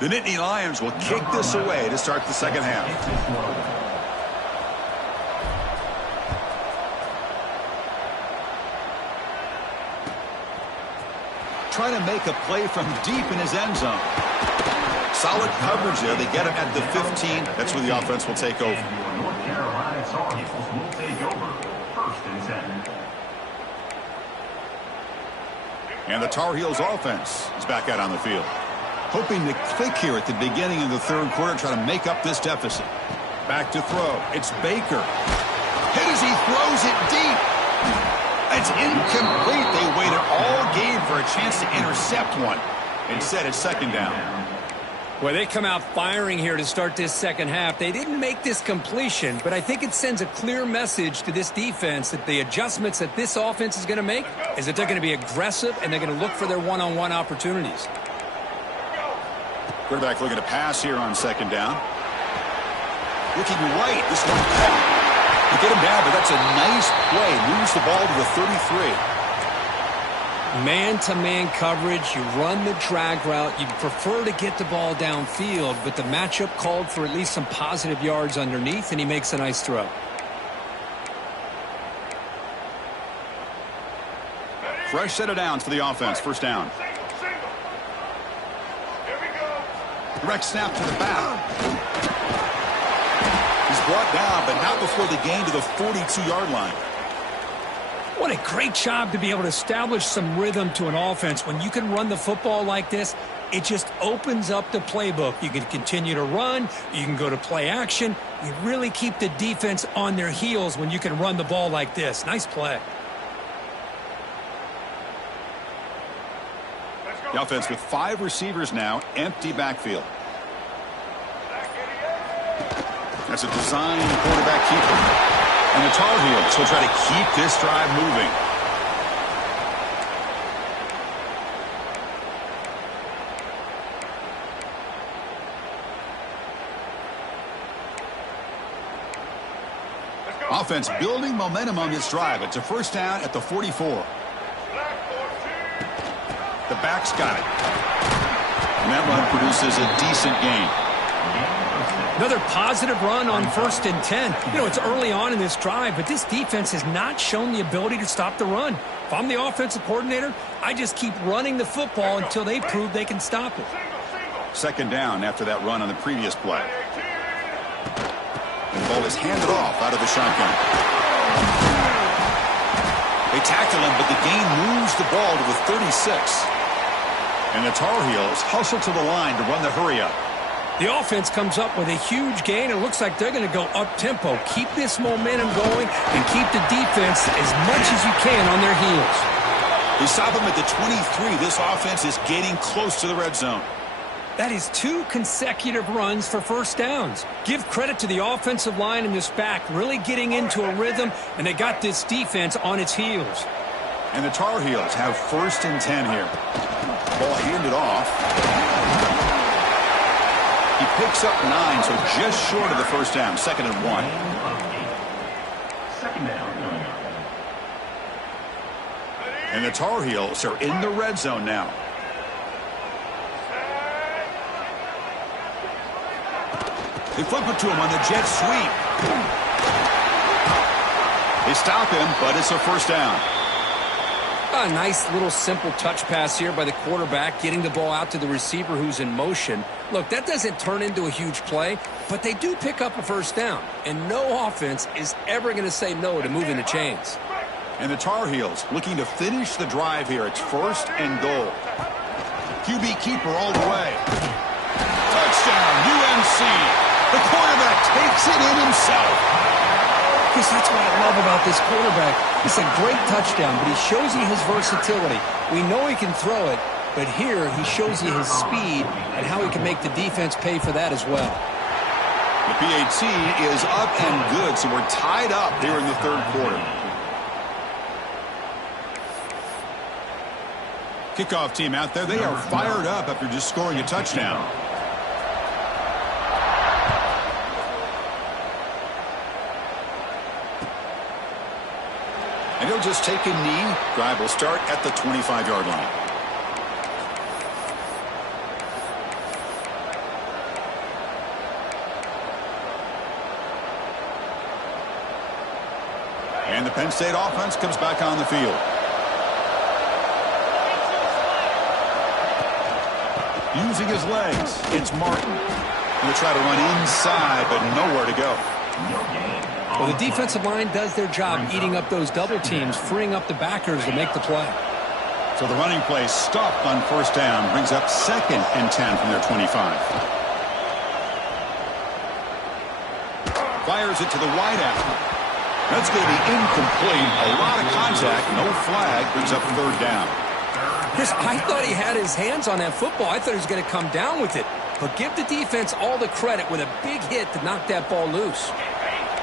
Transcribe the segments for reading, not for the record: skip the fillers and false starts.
The Nittany Lions will kick this away to start the second half. Trying to make a play from deep in his end zone. Solid coverage there. They get him at the 15. That's where the offense will take over. North Carolina Tar Heels will take over. 1st and 10. And the Tar Heels offense is back out on the field. Hoping to click here at the beginning of the third quarter, try to make up this deficit. Back to throw. It's Baker. Hit as he throws it deep. It's incomplete. They waited all game for a chance to intercept one. Instead, it's second down. Well, they come out firing here to start this second half. They didn't make this completion, but I think it sends a clear message to this defense that the adjustments that this offense is going to make is that they're going to be aggressive and they're going to look for their one-on-one opportunities. Quarterback looking to pass here on second down. Looking right. This one caught. You get him down, but that's a nice play. Moves the ball to the 33. Man-to-man coverage. You run the drag route. You prefer to get the ball downfield, but the matchup called for at least some positive yards underneath, and he makes a nice throw. Fresh set of downs for the offense. First down. Direct snap to the back. He's brought down, but not before the gain to the 42-yard line. What a great job to be able to establish some rhythm to an offense. When you can run the football like this, it just opens up the playbook. You can continue to run. You can go to play action. You really keep the defense on their heels when you can run the ball like this. Nice play. The offense with 5 receivers now, empty backfield. That's a design quarterback keeper. And the Tar Heels will try to keep this drive moving. Offense building momentum on this drive. It's a first down at the 44. The back's got it. And that run produces a decent gain. Another positive run on 1st and 10. You know, it's early on in this drive, but this defense has not shown the ability to stop the run. If I'm the offensive coordinator, I just keep running the football until they prove they can stop it. Second down after that run on the previous play. And the ball is handed off out of the shotgun. They tackle him, but the gain moves the ball to the 36. And the Tar Heels hustle to the line to run the hurry-up. The offense comes up with a huge gain. It looks like they're going to go up-tempo. Keep this momentum going and keep the defense as much as you can on their heels. They stop him at the 23. This offense is getting close to the red zone. That is 2 consecutive runs for first downs. Give credit to the offensive line in this back, really getting into a rhythm, and they got this defense on its heels. And the Tar Heels have 1st and 10 here. Ball handed off. He picks up 9, so just short of the first down. 2nd and 1. Second down. And the Tar Heels are in the red zone now. They flip it to him on the jet sweep. They stop him, but it's a first down. A nice little simple touch pass here by the quarterback, getting the ball out to the receiver who's in motion. Look, that doesn't turn into a huge play, but they do pick up a first down. And no offense is ever going to say no to moving the chains. And the Tar Heels looking to finish the drive here. It's 1st and goal. QB keeper all the way. Touchdown, UNC. The quarterback takes it in himself. Because that's what I love about this quarterback. It's a great touchdown, but he shows you his versatility. We know he can throw it, but here he shows you his speed and how he can make the defense pay for that as well. The PAT is up and good, so we're tied up here in the third quarter. Kickoff team out there, they are fired up after just scoring a touchdown. And he'll just take a knee. Drive will start at the 25-yard line. And the Penn State offense comes back on the field. Using his legs, it's Martin. He'll try to run inside, but nowhere to go. Well, the defensive line does their job eating up those double teams, freeing up the backers to make the play. So the running play stopped on first down, brings up 2nd and 10 from their 25. Fires it to the wideout. That's going to be incomplete. A lot of contact, no flag, brings up 3rd down. Chris, I thought he had his hands on that football. I thought he was going to come down with it. But give the defense all the credit with a big hit to knock that ball loose.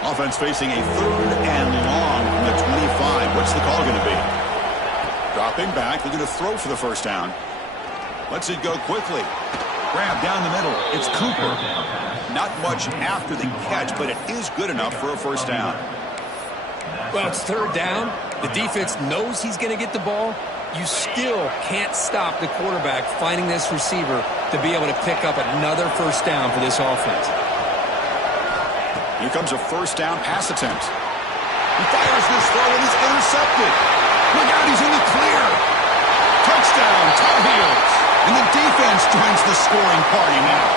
Offense facing a 3rd and long from the 25. What's the call going to be? Dropping back, looking to throw for the first down. Lets it go quickly. Grab down the middle. It's Cooper. Not much after the catch, but it is good enough for a first down. Well, it's 3rd down. The defense knows he's going to get the ball. You still can't stop the quarterback finding this receiver to be able to pick up another first down for this offense. Here comes a first down pass attempt. He fires this throw and he's intercepted. Look out, he's in the clear. Touchdown, Tar Heels. And the defense joins the scoring party now.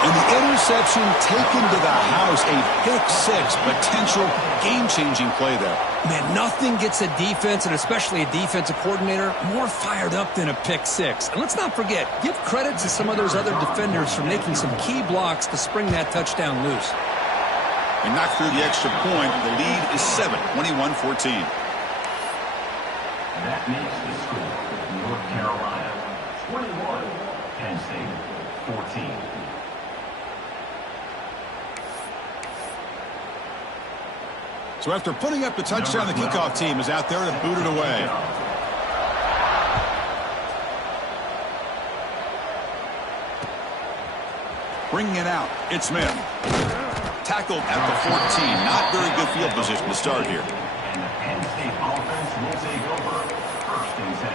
And the interception taken to the house, a pick-6, potential game-changing play there. Man, nothing gets a defense, and especially a defensive coordinator, more fired up than a pick-6. And let's not forget, give credit to some of those other defenders for making some key blocks to spring that touchdown loose. And knocked through the extra point. The lead is 7, 21-14. That makes the score North Carolina 21, Penn State 14. So after putting up the touchdown, the kickoff team is out there to boot it away. Bringing it out, it's Smith. Tackled at the 14. Not very good field position to start here. And the Penn State offense will take over 1st and 10.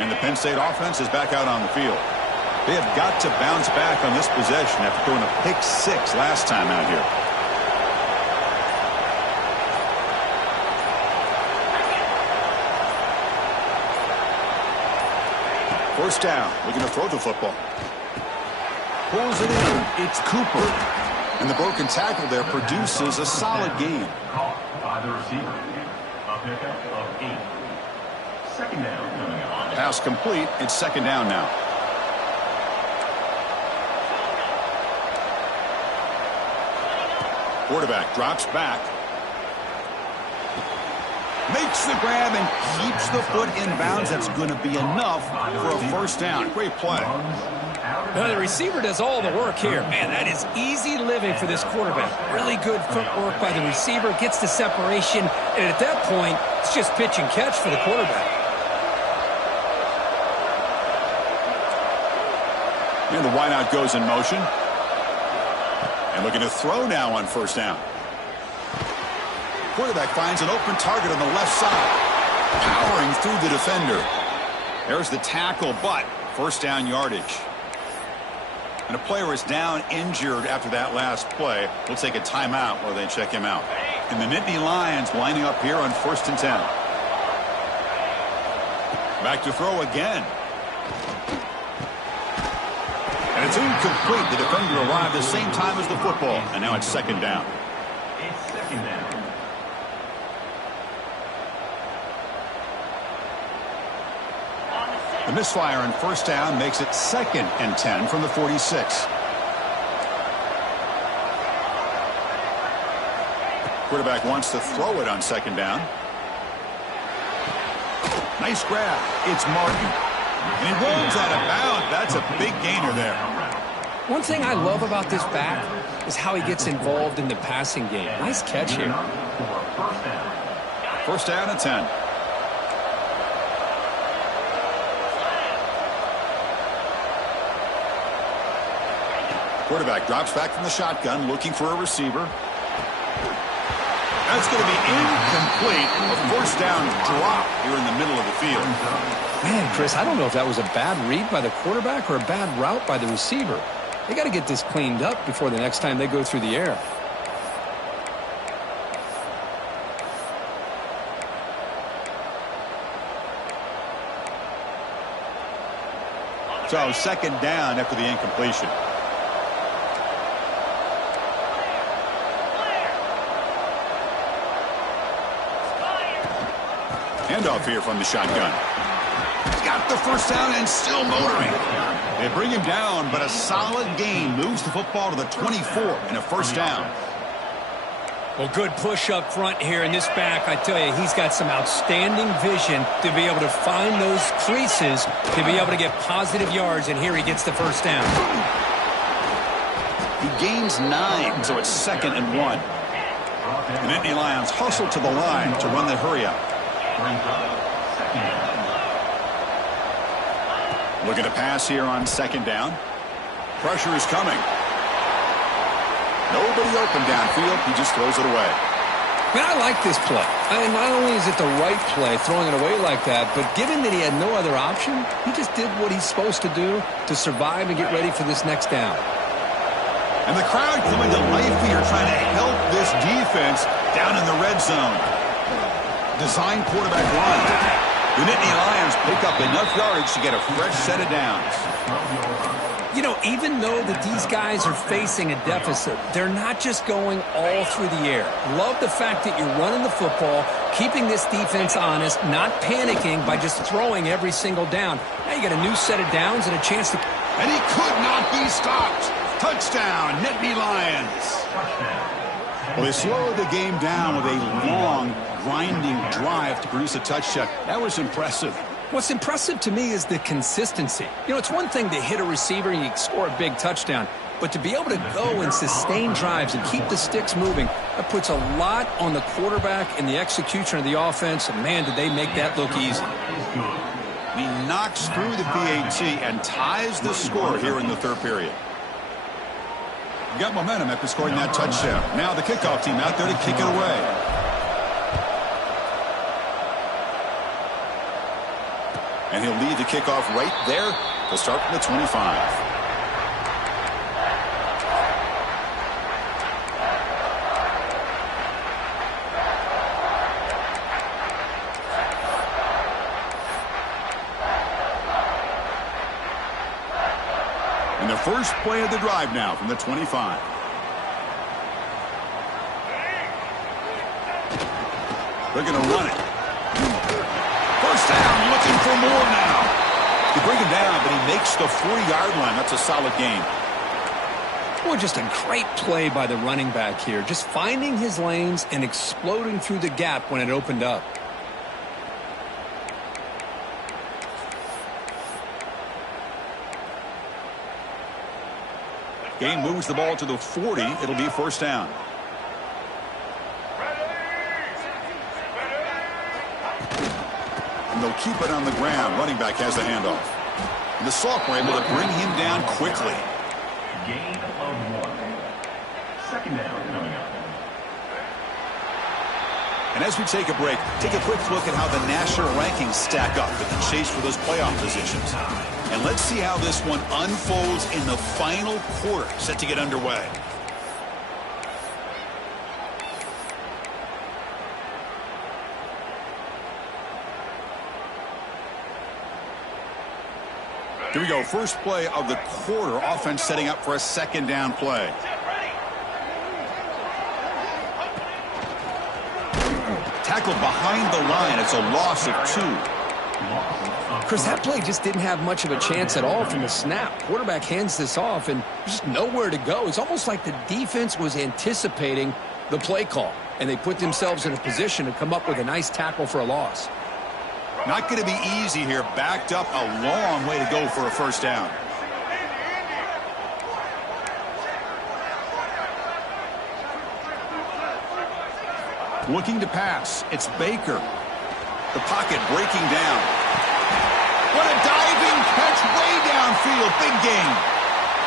And the Penn State offense is back out on the field. They have got to bounce back on this possession after throwing a pick-6 last time out here. First down, looking to throw the football. Pulls it in, it's Cooper. And the broken tackle there produces a solid gain. Caught by the receiver. A pickup of 8. 2nd down coming on. Pass complete, it's 2nd down now. Quarterback drops back. Makes the grab and keeps the foot in bounds. That's going to be enough for a first down. Great play. Now, the receiver does all the work here. Man, that is easy living for this quarterback. Really good footwork by the receiver. Gets the separation. And at that point, it's just pitch and catch for the quarterback. And the wideout goes in motion. And looking to throw now on first down. Quarterback finds an open target on the left side. Powering through the defender. There's the tackle, but first down yardage. And a player is down injured after that last play. We'll take a timeout while they check him out. And the Nittany Lions lining up here on 1st and 10. Back to throw again. And it's incomplete. The defender arrived the same time as the football. And now it's 2nd down. It's 2nd down. The misfire on first down makes it 2nd and 10 from the 46. Quarterback wants to throw it on 2nd down. Nice grab. It's Martin. And he runs out of bounds. That's a big gainer there. One thing I love about this back is how he gets involved in the passing game. Nice catch here. First down and 10. Quarterback drops back from the shotgun, looking for a receiver. That's going to be incomplete. A first down drop here in the middle of the field. Man, Chris, I don't know if that was a bad read by the quarterback or a bad route by the receiver. They got to get this cleaned up before the next time they go through the air. So second down after the incompletion. Handoff here from the shotgun. He's got the first down and still motoring. They bring him down, but a solid gain moves the football to the 24 and a first down. Well, good push up front here in this back. I tell you, he's got some outstanding vision to be able to find those creases, to be able to get positive yards, and here he gets the first down. He gains 9, so it's 2nd and 1. The Nittany Lions hustle to the line to run the hurry up. Looking to pass here on 2nd down. Pressure is coming. Nobody open downfield. He just throws it away. Man, I like this play. I mean, not only is it the right play, throwing it away like that, but given that he had no other option, he just did what he's supposed to do to survive and get ready for this next down. And the crowd coming to life here, trying to help this defense down in the red zone. Design quarterback run. The Nittany Lions pick up enough yards to get a fresh set of downs. You know, even though that these guys are facing a deficit, they're not just going all through the air. Love the fact that you're running the football, keeping this defense honest, not panicking by just throwing every single down. Now you got a new set of downs and a chance to... And he could not be stopped. Touchdown, Nittany Lions. Well, they slowed the game down with a long, grinding drive to produce a touchdown. That was impressive. What's impressive to me is the consistency. You know, it's one thing to hit a receiver and you score a big touchdown, but to be able to go and sustain drives and keep the sticks moving, that puts a lot on the quarterback and the execution of the offense, and man, did they make that look easy. He knocks through the PAT and ties the score here in the third period. You got momentum after scoring that touchdown. Now the kickoff team out there to kick it away. And he'll lead the kickoff right there to start from the 25. And the first play of the drive now from the 25. They're going to run it. First down, looking for more now. They bring him down, but he makes the 40-yard line. That's a solid gain. Well, just a great play by the running back here. Just finding his lanes and exploding through the gap when it opened up. Game moves the ball to the 40. It'll be first down. And they'll keep it on the ground. Running back has the handoff. And the sophomore able to bring him down quickly. Gain of 1. Second down coming up. And as we take a break, take a quick look at how the national rankings stack up in the chase for those playoff positions. And let's see how this one unfolds in the final quarter set to get underway. Here we go. First play of the quarter. Offense setting up for a second down play. Tackled behind the line. It's a loss of 2. Chris, that play just didn't have much of a chance at all from the snap. Quarterback hands this off, and there's just nowhere to go. It's almost like the defense was anticipating the play call, and they put themselves in a position to come up with a nice tackle for a loss. Not going to be easy here. Backed up a long way to go for a first down. Looking to pass. It's Baker. The pocket breaking down. What a diving catch way downfield. Big gain.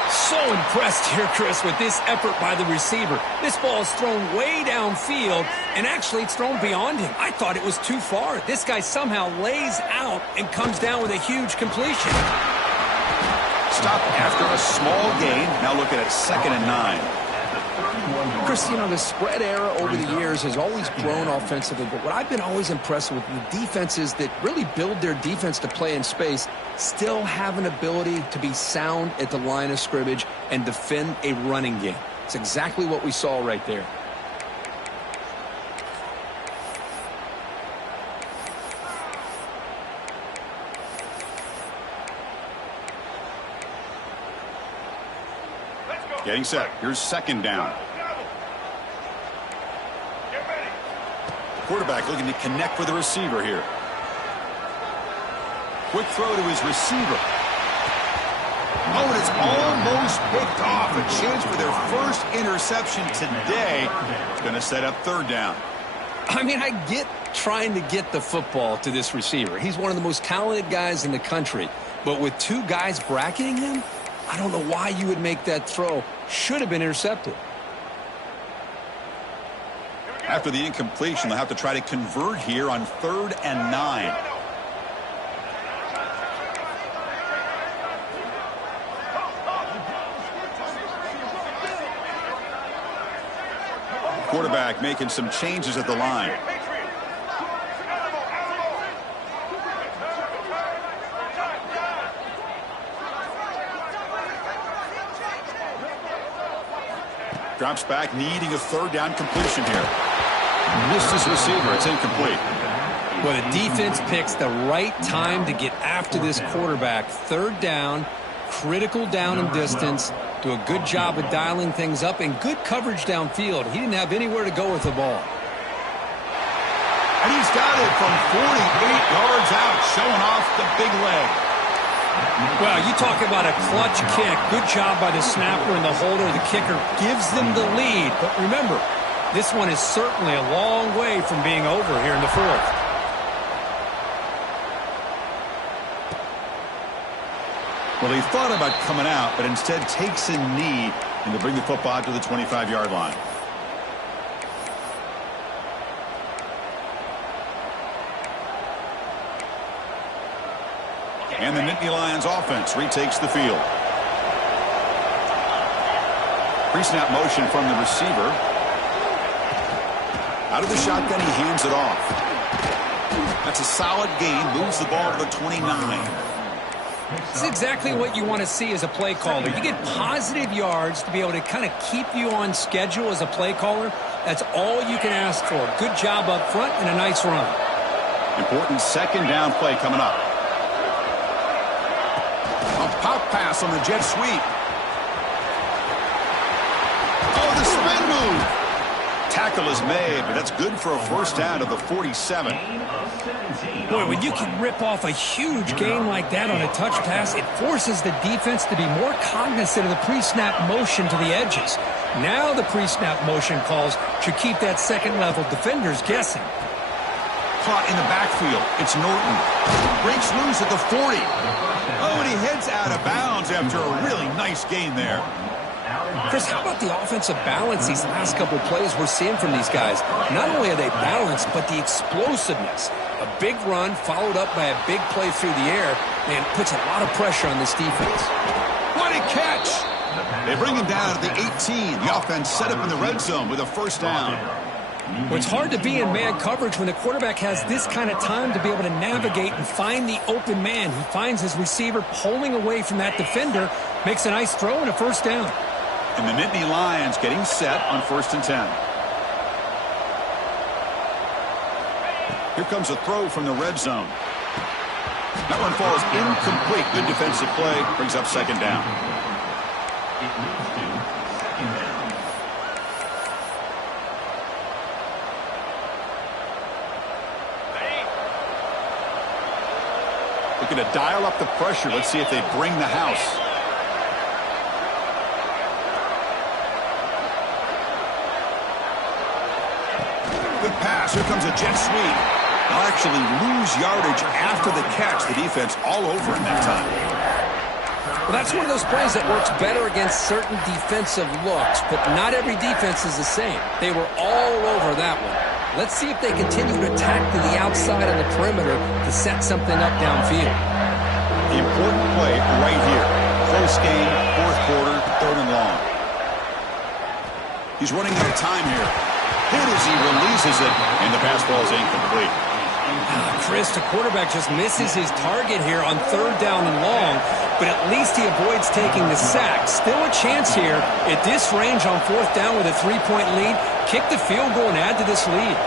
So impressed here, Chris, with this effort by the receiver. This ball is thrown way downfield, and actually it's thrown beyond him. I thought it was too far. This guy somehow lays out and comes down with a huge completion. stop after a small gain. Now looking at 2nd and 9. Chris, you know, the spread era over the years has always grown offensively, but what I've been always impressed with the defenses that really build their defense to play in space still have an ability to be sound at the line of scrimmage and defend a running game. It's exactly what we saw right there. Getting set. Here's 2nd down. Quarterback looking to connect with the receiver here. Quick throw to his receiver. Oh, and it's almost picked off. A chance for their first interception today. It's going to set up 3rd down. I mean, I get trying to get the football to this receiver. He's one of the most talented guys in the country. But with 2 guys bracketing him, I don't know why you would make that throw. Should have been intercepted. After the incompletion, they'll have to try to convert here on 3rd and 9. Quarterback making some changes at the line. Drops back, needing a 3rd down completion here. Missed his receiver. It's incomplete. Well, the defense picks the right time to get after this quarterback. 3rd down, critical down and distance. Do a good job of dialing things up and good coverage downfield. He didn't have anywhere to go with the ball. And he's got it from 48 yards out, showing off the big leg. Well, you talk about a clutch kick. Good job by the snapper and the holder. The kicker gives them the lead. But remember, this one is certainly a long way from being over here in the 4th. Well, he thought about coming out, but instead takes a knee and to bring the football to the 25-yard line. And the Nittany Lions offense retakes the field. Pre-snap motion from the receiver. Out of the shotgun, he hands it off. That's a solid gain. Moves the ball to the 29. This is exactly what you want to see as a play caller. You get positive yards to be able to kind of keep you on schedule as a play caller. That's all you can ask for. Good job up front and a nice run. Important 2nd down play coming up. A pop pass on the jet sweep. Oh, the spin move. Tackle is made, but that's good for a 1st down to the 47. Boy, when you can rip off a huge gain like that on a touch pass, it forces the defense to be more cognizant of the pre-snap motion to the edges. Now the pre-snap motion calls should keep that 2nd-level defenders guessing. Caught in the backfield. It's Norton. Breaks loose at the 40. Oh, and he heads out of bounds after a really nice gain there. Chris, how about the offensive balance these last couple plays we're seeing from these guys? Not only are they balanced, but the explosiveness. A big run followed up by a big play through the air, and puts a lot of pressure on this defense. What a catch! They bring him down at the 18. The offense set up in the red zone with a 1st down. Well, it's hard to be in man coverage when the quarterback has this kind of time to be able to navigate and find the open man. He finds his receiver pulling away from that defender, makes a nice throw and a 1st down. And the Nittany Lions getting set on 1st and 10. Here comes a throw from the red zone. That one falls incomplete. Good defensive play. Brings up 2nd down. Looking to dial up the pressure. Let's see if they bring the house. Good pass. Here comes a jet sweep. They'll actually lose yardage after the catch. The defense all over in that time. Well, that's one of those plays that works better against certain defensive looks, but not every defense is the same. They were all over that one. Let's see if they continue to attack to the outside of the perimeter to set something up downfield. The important play right here. close game, fourth quarter, third and long. He's running out of time here. Hit as he releases it, and the pass ball is incomplete. Chris, the quarterback just misses his target here on third down and long, but at least he avoids taking the sack. Still a chance here at this range on fourth down with a 3-point lead. Kick the field goal and add to this lead.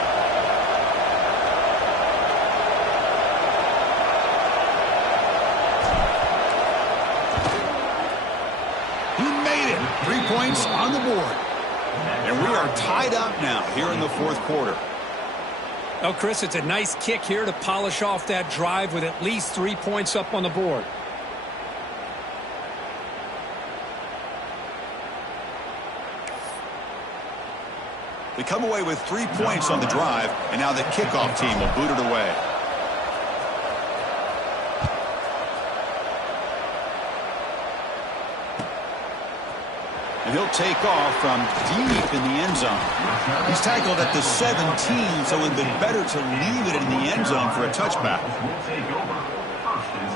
He made it. 3 points on the board. And we are tied up now here in the fourth quarter. Oh, Chris, it's a nice kick here to polish off that drive with at least 3 points up on the board. They come away with 3 points on the drive, and now the kickoff team will boot it away. And he'll take off from deep in the end zone. He's tackled at the 17, so it would have been better to leave it in the end zone for a touchback. Will take over. First and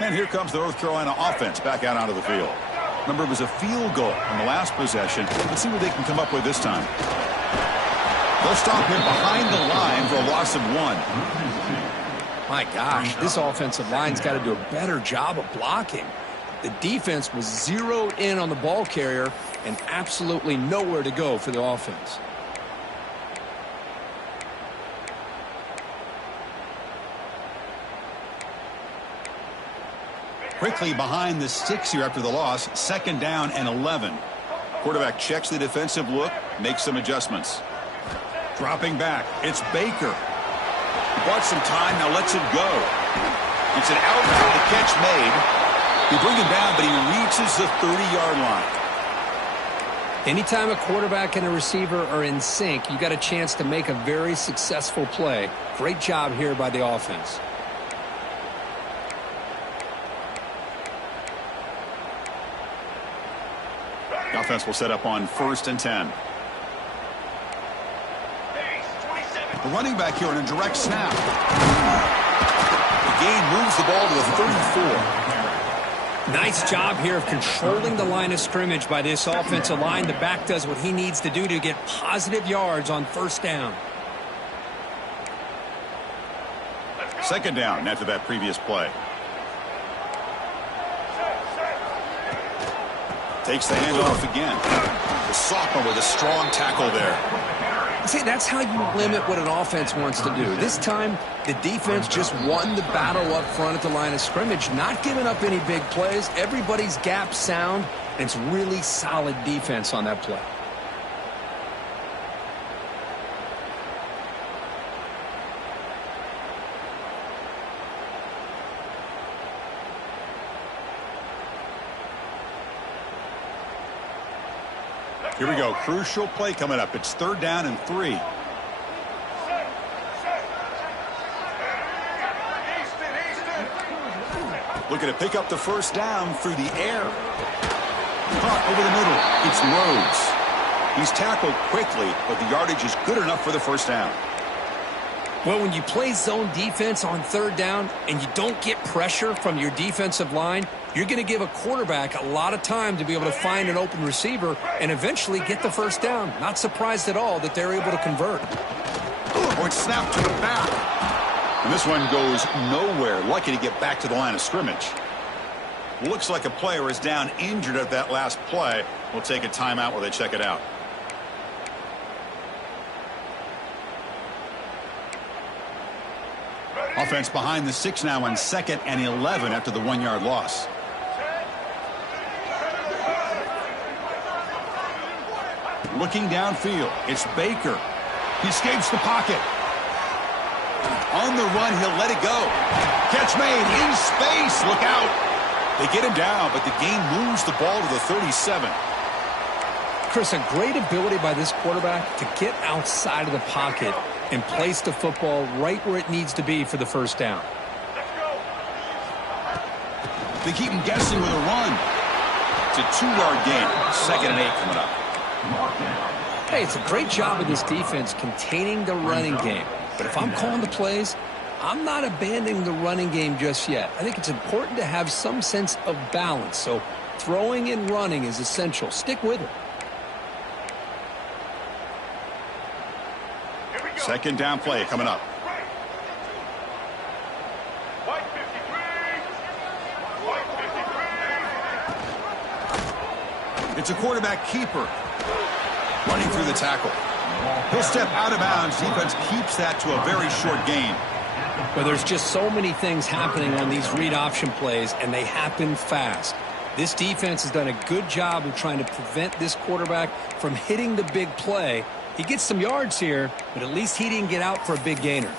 10. And here comes the North Carolina offense back out onto the field. Remember, it was a field goal on the last possession. Let's see what they can come up with this time. They'll stop him behind the line for a loss of 1. My gosh, this offensive line's got to do a better job of blocking. The defense was zeroed in on the ball carrier and absolutely nowhere to go for the offense. Quickly behind the 6 here after the loss, second down and 11. Quarterback checks the defensive look, makes some adjustments. Dropping back, it's Baker. He bought some time, now lets it go. It's an outbound, the catch made. They bring him down, but he reaches the 30-yard line. Anytime a quarterback and a receiver are in sync, you got a chance to make a very successful play. Great job here by the offense. The offense will set up on 1st and 10. The running back here in a direct snap. The gain moves the ball to the 34. Nice job here of controlling the line of scrimmage by this offensive line. The back does what he needs to do to get positive yards on first down. Second down after that previous play. Takes the handoff again. The sophomore with a strong tackle there. See, that's how you limit what an offense wants to do. This time, the defense just won the battle up front at the line of scrimmage, not giving up any big plays. Everybody's gap sound, and it's really solid defense on that play. Here we go. Crucial play coming up. It's third down and 3. Looking to pick up the first down through the air. Caught over the middle. It's Rhodes. He's tackled quickly, but the yardage is good enough for the first down. Well, when you play zone defense on third down and you don't get pressure from your defensive line, you're going to give a quarterback a lot of time to be able to find an open receiver and eventually get the first down. Not surprised at all that they're able to convert. Oh, it's snapped to the back. And this one goes nowhere. Lucky to get back to the line of scrimmage. Looks like a player is down injured at that last play. We'll take a timeout while they check it out. Offense behind the 6 now on 2nd and 11 after the 1-yard loss. Looking downfield, it's Baker. He escapes the pocket. On the run, he'll let it go. Catch made in space. Look out. They get him down, but the game moves the ball to the 37. Chris, a great ability by this quarterback to get outside of the pocket and place the football right where it needs to be for the first down. They keep him guessing with a run. It's a 2-yard gain. 2nd and 8 coming up. Hey, it's a great job of this defense containing the running game. But if I'm calling the plays, I'm not abandoning the running game just yet. I think it's important to have some sense of balance. So throwing and running is essential. Stick with it. 2nd down play coming up. It's a quarterback keeper running through the tackle. He'll step out of bounds. Defense keeps that to a very short gain. Well, there's just so many things happening on these read option plays, and they happen fast. This defense has done a good job of trying to prevent this quarterback from hitting the big play. He gets some yards here, but at least he didn't get out for a big gainer.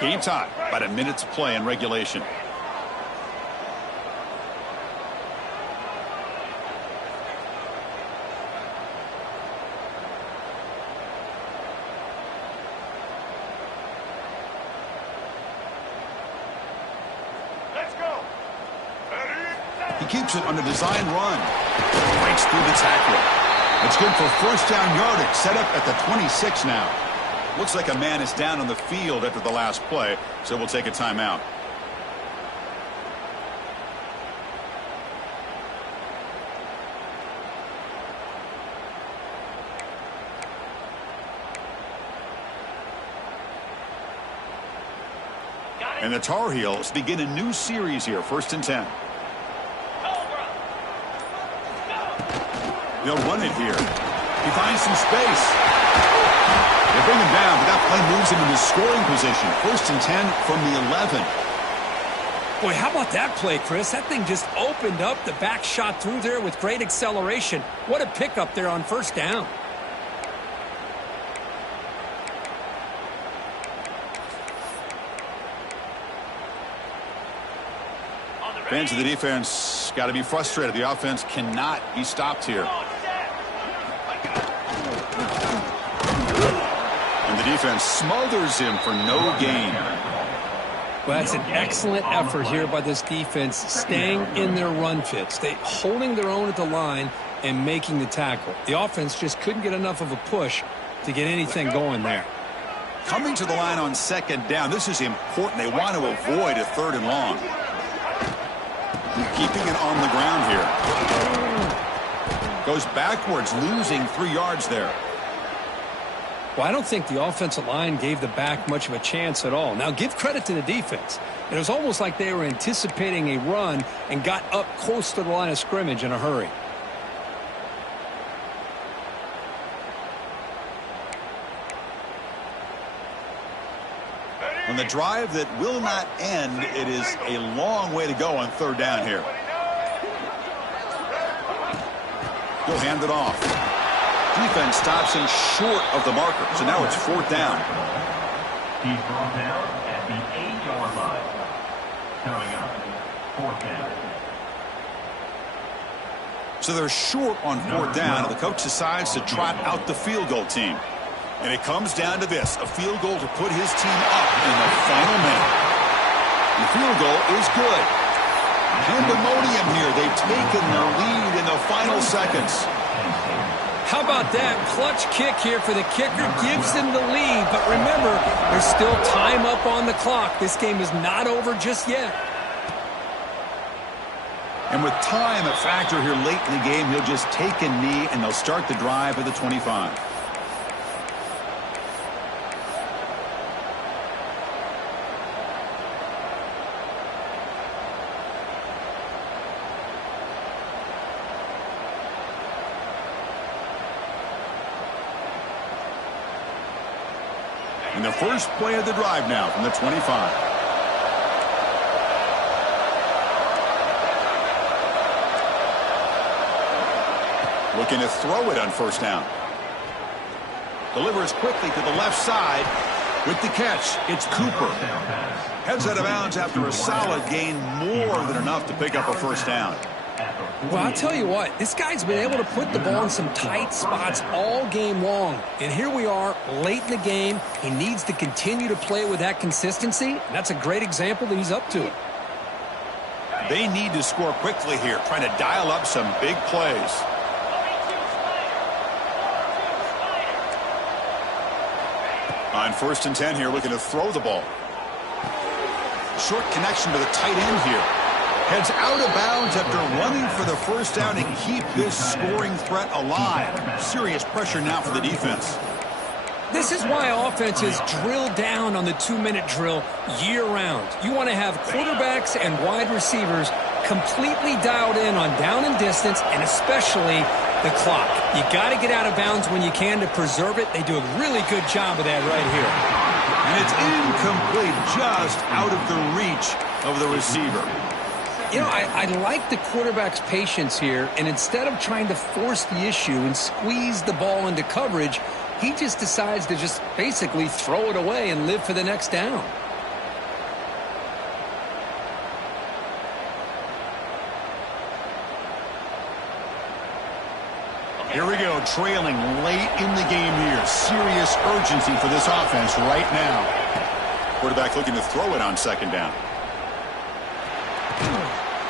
Game time. About a minute to play in regulation. Let's go. He keeps it on a design run. Breaks through the tackle. It's good for 1st down yardage. Set up at the 26 now. Looks like a man is down on the field after the last play, so we'll take a timeout. And the Tar Heels begin a new series here, 1st and 10. They'll run it here. He finds some space. They bring him down, but that play moves him into scoring position. 1st and 10 from the 11. Boy, how about that play, Chris? That thing just opened up. The back shot through there with great acceleration. What a pickup there on 1st down. Fans of the defense got to be frustrated. The offense cannot be stopped here. And the defense smothers him for no gain. Well, that's an excellent effort here by this defense, staying in their run fits. They holding their own at the line and making the tackle. The offense just couldn't get enough of a push to get anything going there. Coming to the line on 2nd down, this is important. They want to avoid a 3rd and long. Keeping it on the ground here. Goes backwards, losing 3 yards there. Well, I don't think the offensive line gave the back much of a chance at all. Now, give credit to the defense. It was almost like they were anticipating a run and got up close to the line of scrimmage in a hurry. On the drive that will not end, it is a long way to go on 3rd down here. He'll hand it off. Defense stops him short of the marker, so now it's 4th down. He's brought down at the 8-yard line. Coming up, 4th down. So they're short on 4th down, and the coach decides to trot out the field goal team. And it comes down to this, a field goal to put his team up in the final minute. The field goal is good. Pandemonium here. They've taken their lead in the final seconds. How about that? Clutch kick here for the kicker. Gives them the lead. But remember, there's still time up on the clock. This game is not over just yet. And with time a factor here late in the game, he'll just take a knee, and they'll start the drive at the 25. And the first play of the drive now from the 25. Looking to throw it on 1st down. Delivers quickly to the left side. With the catch, it's Cooper. Heads out of bounds after a solid gain, more than enough to pick up a 1st down. At the Well, I'll tell you what, this guy's been able to put the ball in some tight spots all game long. And here we are, late in the game. He needs to continue to play with that consistency. And that's a great example that he's up to it. They need to score quickly here, trying to dial up some big plays. On 1st and 10 here, looking to throw the ball. Short connection to the tight end here. Heads out of bounds after running for the first down and keep this scoring threat alive. Serious pressure now for the defense. This is why offenses drill down on the 2-minute drill year-round. You want to have quarterbacks and wide receivers completely dialed in on down and distance, and especially the clock. You got to get out of bounds when you can to preserve it. They do a really good job of that right here. And it's incomplete, just out of the reach of the receiver. You know, I like the quarterback's patience here, and instead of trying to force the issue and squeeze the ball into coverage, he just decides to just basically throw it away and live for the next down. Here we go, trailing late in the game here. Serious urgency for this offense right now. Quarterback looking to throw it on 2nd down.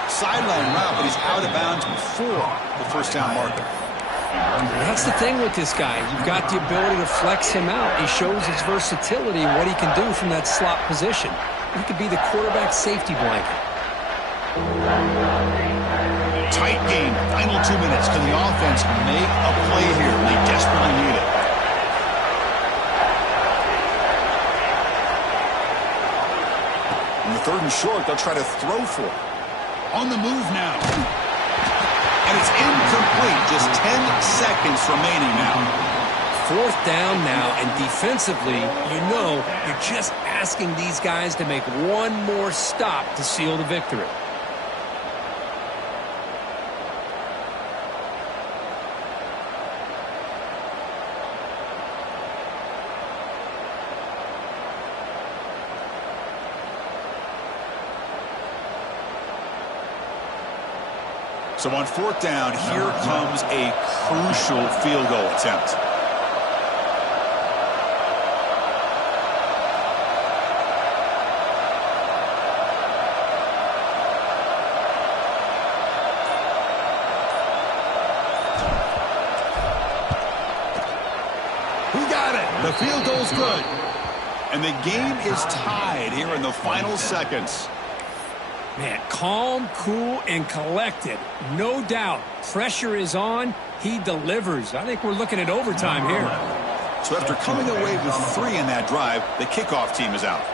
Sideline route, but he's out of bounds before the first down marker. That's the thing with this guy. You've got the ability to flex him out. He shows his versatility and what he can do from that slot position. He could be the quarterback safety blanket. Tight game, final 2 minutes. Can the offense make a play here? They desperately need it. In the 3rd and short, they'll try to throw for it. On the move now. And it's incomplete. Just 10 seconds remaining now. 4th down now, and defensively, you know, you're just asking these guys to make one more stop to seal the victory. So on 4th down, here comes a crucial field goal attempt. Who got it? The field goal's good. And the game is tied here in the final seconds. Man, calm, cool, and collected. No doubt. Pressure is on. He delivers. I think we're looking at overtime here. So after coming away with 3 in that drive, the kickoff team is out.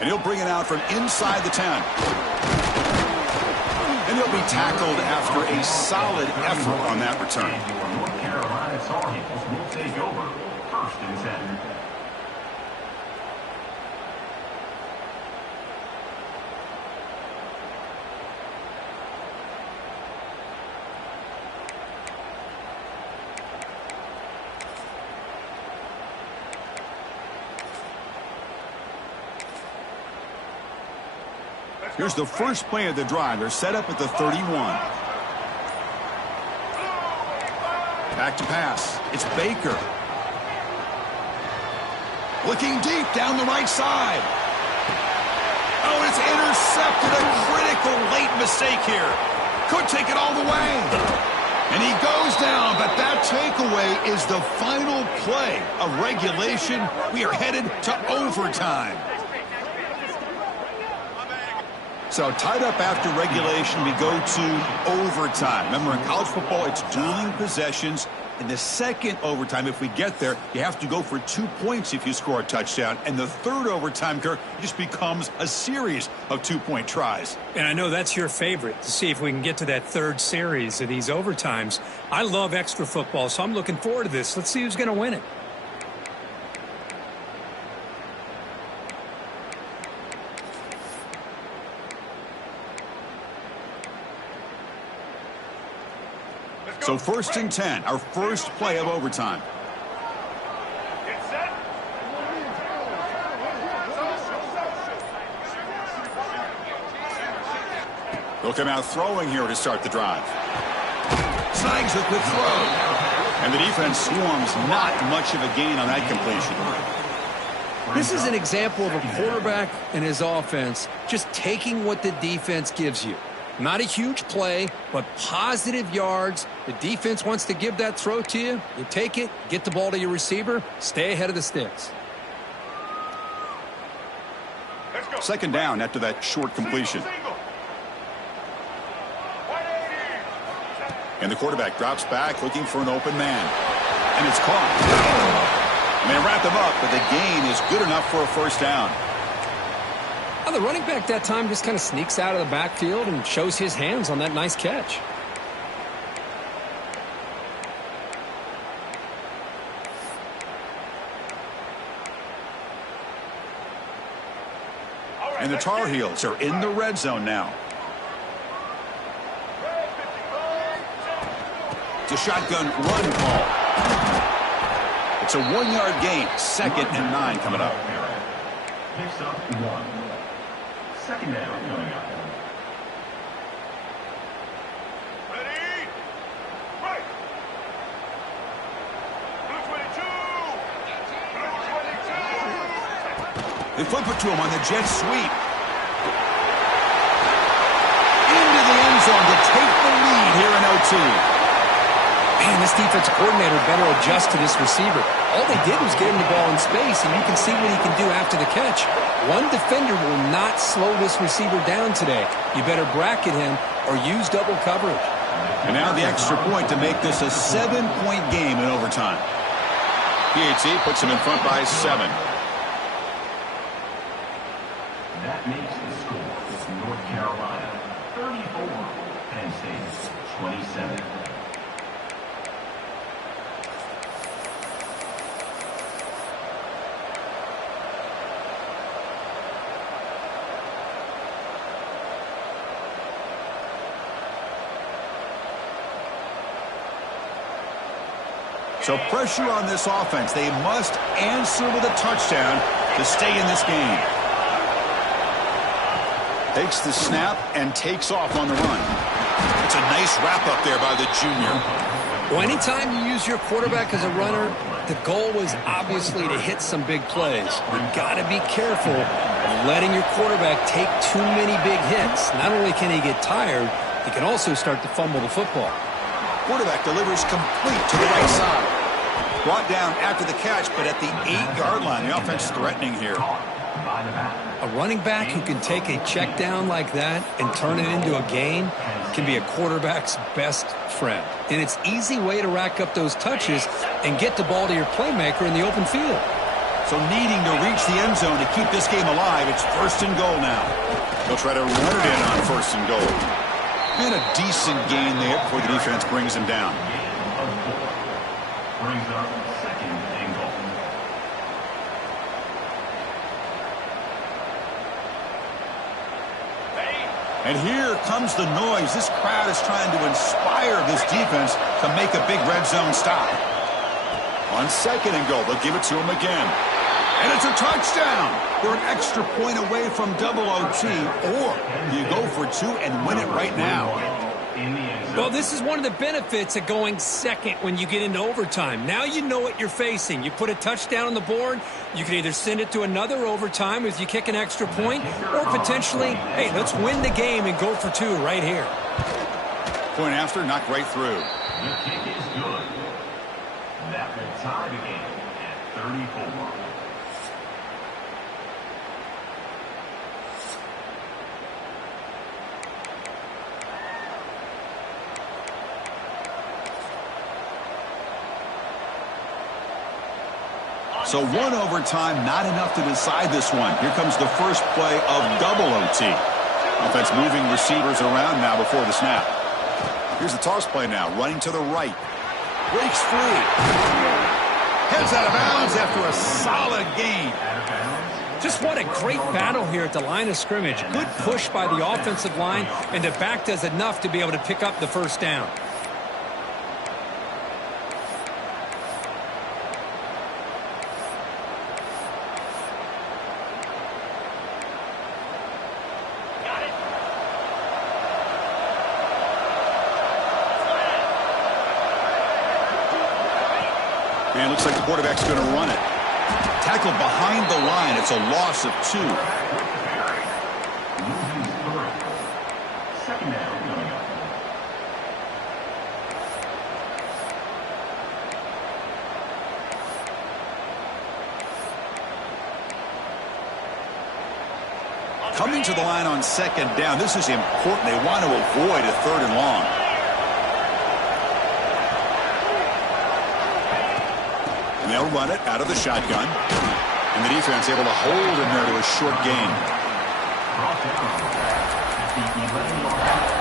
And he'll bring it out from inside the 10. And he'll be tackled after a solid effort on that return. North Carolina Tar Heels will take over 1st and 10. Here's the first play of the drive. They're set up at the 31. Back to pass. It's Baker. Looking deep down the right side. Oh, it's intercepted. A critical late mistake here. Could take it all the way. And he goes down, but that takeaway is the final play of regulation. We are headed to overtime. So tied up after regulation, we go to overtime. Remember, in college football, it's dueling possessions. In the second overtime, if we get there, you have to go for 2 points if you score a touchdown. And the third overtime, Kirk, just becomes a series of 2-point tries. And I know that's your favorite, to see if we can get to that third series of these overtimes. I love extra football, so I'm looking forward to this. Let's see who's going to win it. So 1st and 10, our first play of overtime. They'll come out throwing here to start the drive. Snags a quick throw. And the defense swarms, not much of a gain on that completion. This is an example of a quarterback and his offense just taking what the defense gives you. Not a huge play, but positive yards. The defense wants to give that throw to you. You take it, get the ball to your receiver, stay ahead of the sticks. Second down after that short completion. And the quarterback drops back looking for an open man. And it's caught. And they wrap him up, but the gain is good enough for a first down. Well, the running back that time just kind of sneaks out of the backfield and shows his hands on that nice catch. And the Tar Heels are in the red zone now. It's a shotgun run call. It's a 1-yard gain. 2nd and 9 coming up. Picks up 1. Second down coming up. Ready? Right. Blue 22. Blue 22. They flip it to him on the jet sweep. Into the end zone to take the lead here in OT. Man, this defensive coordinator better adjust to this receiver. All they did was get him the ball in space, and you can see what he can do after the catch. One defender will not slow this receiver down today. You better bracket him or use double coverage. And now the extra point to make this a 7-point game in overtime. PAT puts him in front by 7. That makes the score North Carolina 34, Penn State 27. So pressure on this offense. They must answer with a touchdown to stay in this game. Takes the snap and takes off on the run. It's a nice wrap up there by the junior. Well, anytime you use your quarterback as a runner, the goal was obviously to hit some big plays. You've got to be careful of letting your quarterback take too many big hits. Not only can he get tired, he can also start to fumble the football. Quarterback delivers complete to the right side. Brought down after the catch, but at the 8-yard line. The offense is threatening here. A running back who can take a check down like that and turn it into a gain can be a quarterback's best friend. And it's an easy way to rack up those touches and get the ball to your playmaker in the open field. So needing to reach the end zone to keep this game alive, it's 1st and goal now. They'll try to run it in on 1st and goal. And a decent gain there before the defense brings him down. Brings up 2nd and goal. And here comes the noise. This crowd is trying to inspire this defense to make a big red zone stop. On 2nd and goal, they'll give it to him again. And it's a touchdown. They're an extra point away from double OT, or you go for 2 and win it right now. Well, this is one of the benefits of going second when you get into overtime. Now you know what you're facing. You put a touchdown on the board, you can either send it to another overtime if you kick an extra point, or potentially, hey, let's win the game and go for 2 right here. Point after, knocked right through. The kick is good. That will tie the game at 34. So 1 overtime, not enough to decide this one. Here comes the first play of double OT. Offense moving receivers around now before the snap. Here's the toss play now, running to the right. Breaks free. Heads out of bounds after a solid gain. Just what a great battle here at the line of scrimmage. Good push by the offensive line, and the back does enough to be able to pick up the first down. And it looks like the quarterback's going to run it. Tackled behind the line. It's a loss of 2. Second down coming up. Coming to the line on second down. This is important. They want to avoid a 3rd and long. And they'll run it out of the shotgun. And the defense able to hold him there to a short gain. Brought down at the 11-yard line.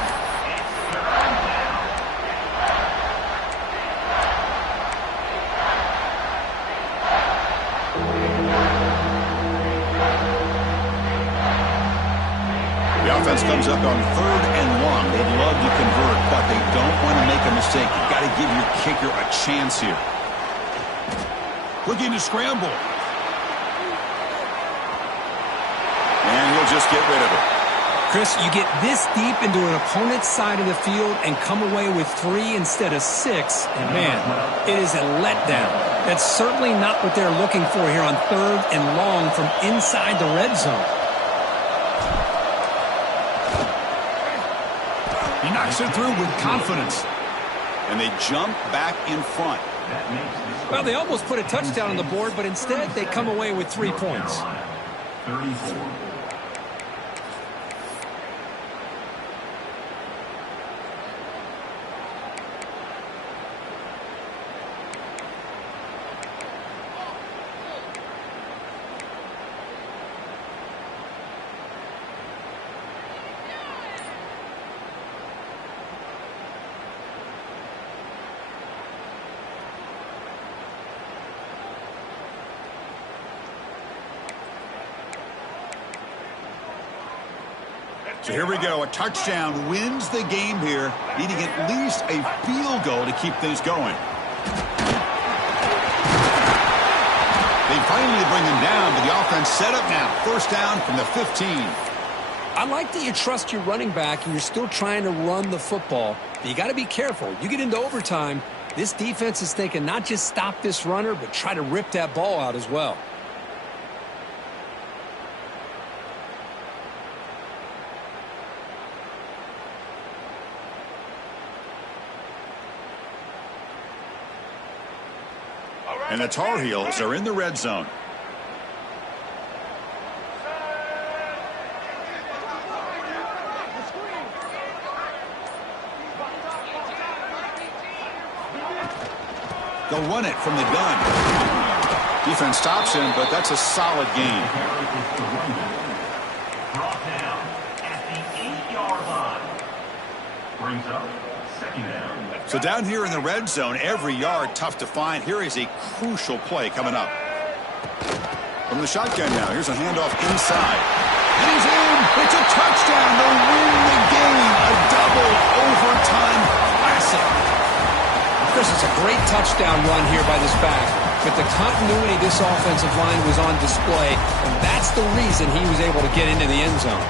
The offense comes up on 3rd and long. They'd love to convert, but they don't want to make a mistake. You've got to give your kicker a chance here. Looking to scramble. And he'll just get rid of it. Chris, you get this deep into an opponent's side of the field and come away with 3 instead of 6, and man, it is a letdown. That's certainly not what they're looking for here on 3rd and long from inside the red zone. He knocks it through with confidence. And they jump back in front. Well, they almost put a touchdown on the board, but instead they come away with 3 points. 34. So here we go. A touchdown wins the game here, needing at least a field goal to keep things going. They finally bring him down, but the offense set up now. 1st down from the 15. I like that you trust your running back and you're still trying to run the football, but you got to be careful. You get into overtime, this defense is thinking not just stop this runner, but try to rip that ball out as well. And the Tar Heels are in the red zone. They'll run it from the gun. Defense stops him, but that's a solid gain. Brought down at the 8-yard line. Brings up second down. So down here in the red zone, every yard tough to find. Here is a crucial play coming up. From the shotgun now, here's a handoff inside. And he's in! It's a touchdown to win the game. A double overtime classic. Chris, it's a great touchdown run here by this back. But the continuity of this offensive line was on display, and that's the reason he was able to get into the end zone.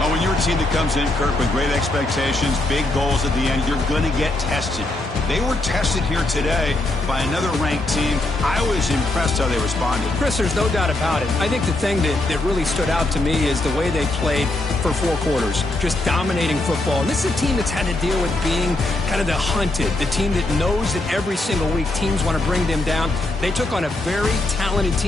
Well, when you're a team that comes in, Kirk, with great expectations, big goals at the end, you're going to get tested. They were tested here today by another ranked team. I was impressed how they responded. Chris, there's no doubt about it. I think the thing that really stood out to me is the way they played for 4 quarters, just dominating football. And this is a team that's had to deal with being kind of the hunted, the team that knows that every single week teams want to bring them down. They took on a very talented team.